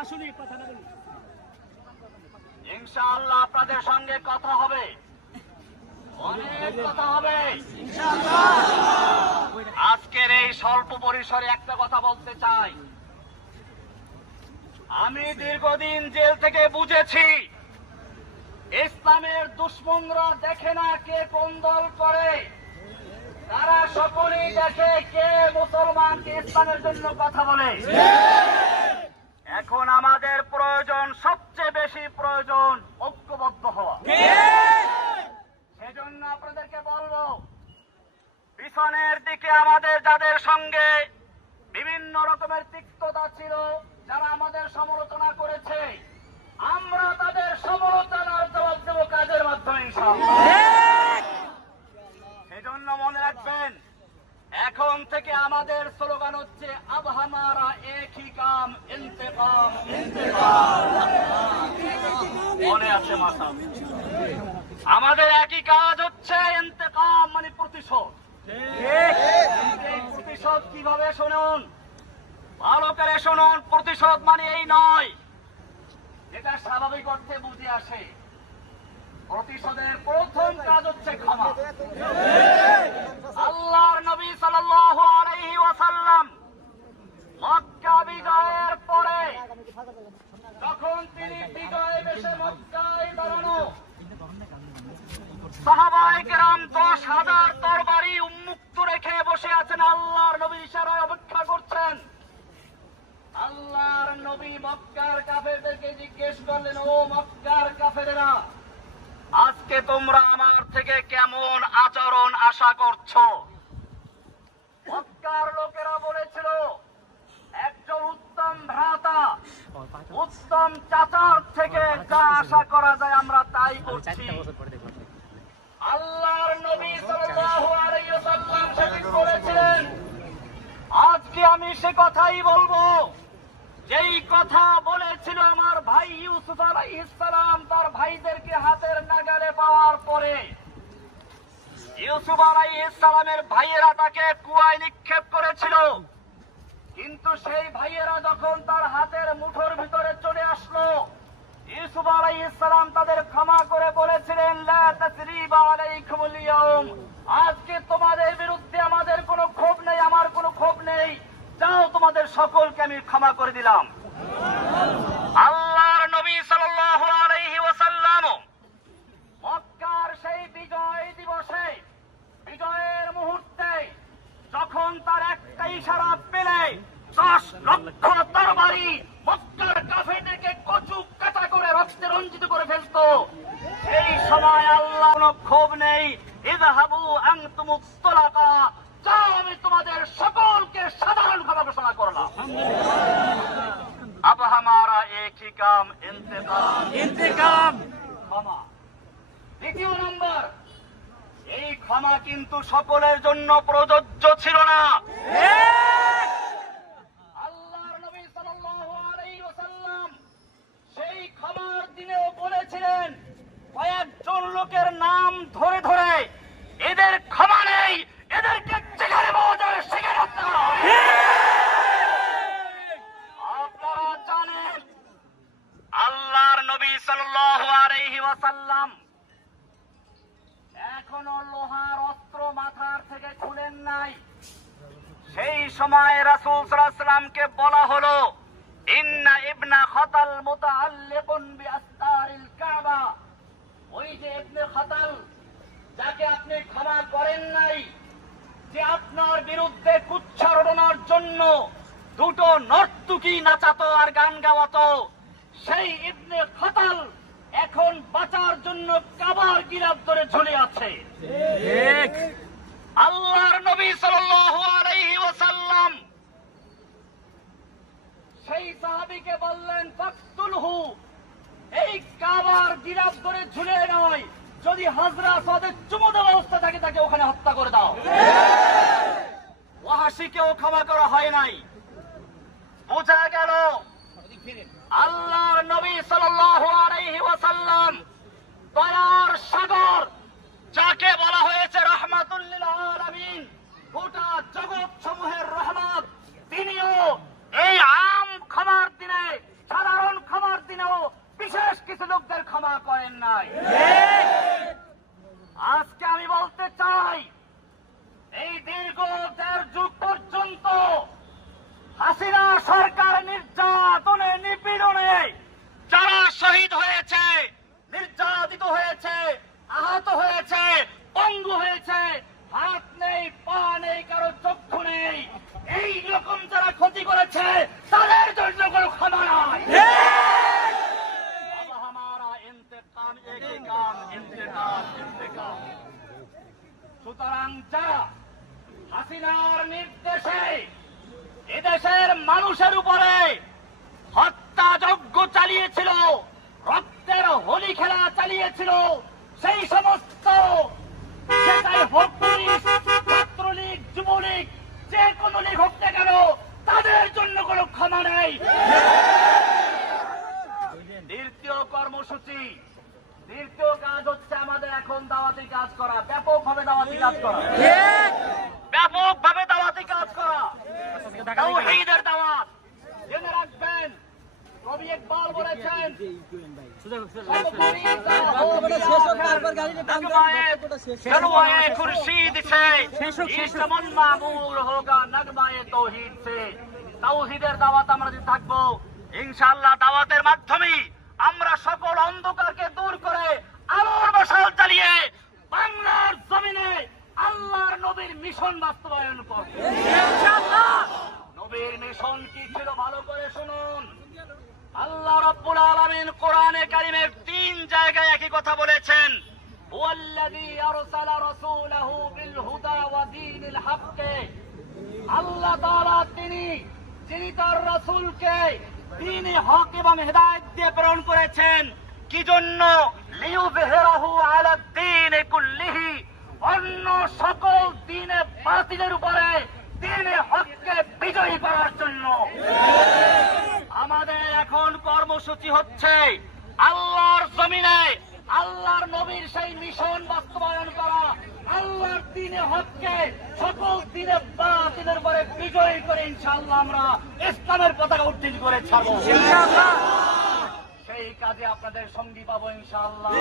কথা শুনি, কথা না বলি। ইনশাআল্লাহ আপনাদের সঙ্গে কথা হবে, অনেক কথা হবে ইনশাআল্লাহ। আজকের এই স্বল্প পরিসরে একটা কথা বলতে চাই। আমি দীর্ঘদিন জেল থেকে বুঝেছি, ইসলামের দুশমনরা দেখে না কে কোন দল করে, তারা সকলেই দেখে কে মুসলমান, কে ইসলামের জন্য কথা বলে। এখন আমাদের প্রয়োজন, সবচেয়ে বেশি প্রয়োজন ঐক্যবদ্ধ হওয়া। সেজন্য আপনাদেরকে বলবো, পিছনের দিকে আমাদের যাদের সঙ্গে বিভিন্ন রকমের তিক্ততা ছিল, যারা আমাদের সমালোচনা করেছে, আমরা তাদের সমালোচনার জবাব দেব কাজের মাধ্যমে ইনশাআল্লাহ। সেজন্য মনে রাখবেন, এখন থেকে আমাদের স্লোগান হচ্ছে আব হামারা এক হি কাম ইন্তেকাম ইন্তেকাম। মনে আছে মাসা? আমাদের একই কাজ হচ্ছে ইন্তেকাম, মানে প্রতিশোধ। এই প্রতিশোধ কিভাবে শুনুন, ভালো করে শুনুন। প্রতিশোধ মানে এই নয় যেটা স্বাভাবিক অর্থে বুঝে আসে। প্রতিশোধের প্রথম কাজ হচ্ছে ক্ষমা। আল্লাহর নবী সাল্লাল্লাহু আলাইহি ওয়াসাল্লাম মক্কা বিজয়ের পরে যখন তিনি বিজয় বেশে মক্কায় দাঁড়ানো, সাহাবায়ে কেরাম 10,000 তরবারি উন্মুক্ত রেখে বসে আছেন, আল্লাহর নবীর ইশারায় অপেক্ষা করছেন। আল্লাহর নবী মক্কার কাফেরদেরকে জিজ্ঞেস করলেন, ও মক্কার কাফেরেরা, আজকে তোমরা আমার থেকে কেমন আচরণ আশা করছো? মক্কার লোকেরা বলেছিল, একজন উত্তম ভ্রাতা, উত্তম চাচার থেকে যা আশা করা যায় আমরা তাই করছি। আল্লাহর নবী সাল্লাল্লাহু আলাইহি ওয়াসাল্লাম সেদিন বলেছিলেন, আজকে আমি সে কথাই বলবো যেই কথা বলেছিল আমার ভাই ইউসুফ আলাইহিস সালাম তার ভাইদেরকে হাতের নাগালে পাওয়ার পরে। ইউসুফ আলাইহিস সালামের ভাইয়েরা তাকে কুয়ায় নিক্ষেপ করেছিল, কিন্তু সেই ভাইয়েরা যখন তার হাতের মুঠোর ভিতরে চলে আসলো, ইউসুফ আলাইহিস সালাম তাদের ক্ষমা করে বলেছিলেন, লা তাসরিবা আলাইকুমুল ইয়াউম, আজকে তোমাদের বিরুদ্ধে আমাদের কোনো ক্ষোভ নেই, আমার কোনো ক্ষোভ নেই, যাও তোমাদের সকলকে আমি ক্ষমা করে দিলাম। আল্লাহর নবী সাল্লাল্লাহু আলাইহি ওয়াসাল্লাম মক্কার সেই বিজয় দিবসে, বিজয়ের মুহূর্তে যখন তার একটা ইশারা পেলে 10 লক্ষ তরবারি মক্কার কাফেরদেরকে কচু কাটা করে রক্তে রঞ্জিত করে ফেলতো, সেই সময় আল্লাহ কোনো ক্ষোভ নেই, ইযহাবু আনতুমুস তুলাকা, যাও আমি তোমাদের সকলকে সাধারণ ক্ষমা ঘোষণা করলাম। আব হামারা এক হি কাম ইন্তেকাম ইন্তেকাম, ক্ষমা। দ্বিতীয় নম্বর, এই ক্ষমা কিন্তু সকলের জন্য প্রযোজ্য ছিল না। আল্লাহর নবী সাল্লাল্লাহু আলাইহি ওয়াসাল্লাম সেই ক্ষমার দিনেও বলেছিলেন, কয়েকজন লোকের নাম ধরে ধরে, এদের ক্ষমা নেই, এদেরকে যেখানে পাওয়া যায় সেখানে হত্যা করা হবে। আপনারা জানেন, আল্লাহর নবী সাল্লাল্লাহু আলাইহি ওয়াসাল্লাম এখনো লোহার অস্ত্র মাথার থেকে খুলেন নাই। সেই সময় রাসূল সাল্লাল্লাহু আলাইহি ওয়াসাল্লামকে বলা হলো, ইন্না ইবনা খাতাল মুতাআল্লিকুন বিআস্তারিল কাবা, ওই যে ইবনে খাতাল যাকে আপনি ক্ষমা করেন নাই, যে আপনার বিরুদ্ধে কুচ্ছা রটনার জন্য দুটো নর্তকী নাচাতো আর গান গাওয়াতো, সেই ইবনে খাতাল এখন বাঁচার জন্য কাবার গিলাফ ধরে ঝুলে আছে। আল্লাহর নবী সাল্লাল্লাহু আলাইহি ওয়াসাল্লাম সেই সাহাবীকে বললেন, ফাকতুলহু, এই কাবার গিলাফ ধরে ঝুলে নয়, যদি হাজরা সাদের চুমু দেওয়া অবস্থা থাকে তাকে ওখানে হত্যা করে দাও। ওয়াহাশিকেও ক্ষমা করা হয় নাই। বোঝা গেল আল্লাহর নবী সাল্লাল্লাহু আলাইহি ওয়াসাল্লাম দয়ার সাগর, যাকে বলা হয়েছে রাহমাতুল লিল আলামিন, গোটা জগৎ সমূহের রহমত, তিনিও এই আম ক্ষমার দিনে সারা বলেন নাই? আজকে আমি বলতে চাই, এই দীর্ঘ 1.5 যুগ পর্যন্ত হাসিনা সরকার নির্যাতনে নিপীড়নে যারা শহীদ হয়েছে, নির্যাতিত হয়েছে, আহত হয়েছে, পঙ্গু হয়েছে, হাত নেই, পা নেই, কারো চক্ষু নেই, এই রকম যারা ক্ষতি করেছে তাদের জন্য কোনো ক্ষমা নাই। अब हमारा इंतकाम एक ही काम, इंतकाम इंतकाम। সুতরাং যারা হাসিনার নির্দেশে এদেশের মানুষের উপরে হত্যাযজ্ঞ চালিয়েছিল, রক্তের হোলি খেলা চালিয়েছিল, সেই সমস্ত সেটাই হোক পুলিশ, ছাত্রলীগ, যুবলীগ, যে কোনো লীগ হোক না কেন, তাদের জন্য কোনো ক্ষমা নেই। দ্বিতীয় কর্মসূচি, দ্বিতীয় কাজ হচ্ছে আমাদের এখন দাওয়াতি কাজ করা, ব্যাপকভাবে দাওয়াতি কাজ করা, ব্যাপকভাবে দাওয়াতি কাজ করা, তাওহীদের দাওয়াত। জেনে রাখবেন, কবি ইকবাল বলেছেন, नगमाए खुर्शीद से ये चमन मामूर होगा नगमाए तौहीद से। তাওহীদের দাওয়াত আমরা যদি থাকবো, ইনশাআল্লাহ দাওয়াতের মাধ্যমে আমরা সকল অন্ধকারকে দূর করে আলোর মশাল জ্বালিয়ে বাংলার জমিনে আল্লাহর নবীর মিশন বাস্তবায়ন করব ইনশাআল্লাহ। নবীর মিশন কি ছিল ভালো করে শুনুন। আল্লাহ রাব্বুল আলামিন কোরআনে কারিমের 3 জায়গায় একই কথা বলেছেন, হুয়াল্লাযী আরসালা রাসূলাহু বিল হুদা ওয়া দীনিল হক। আল্লাহ তাআলা যিনি তার রাসূলকে দ্বীনে হক এবং হেদায়েত দিয়ে প্রেরণ করেছেন। কি জন্য? লিইয়ুযহিরাহু আলা দ্বীনি কুল্লিহি, অন্য সকল দ্বীনে বাতিলের উপরে দ্বীনে হককে বিজয়ী করার জন্য। আমাদের এখন কর্মসূচি হচ্ছে আল্লাহর জমিনে আল্লাহর নবীর সেই মিশন বাস্তবায়ন করা, আল্লাহর দ্বীনে হককে সকল দ্বীনে বাতিলের উপরে বিজয়ী করে ইনশাআল্লাহ আমরা ইসলামের পতাকা উত্তোলন করে ছাড়বো ইনশাআল্লাহ। সেই কাজে আপনাদের সঙ্গী পাবো ইনশাআল্লাহ।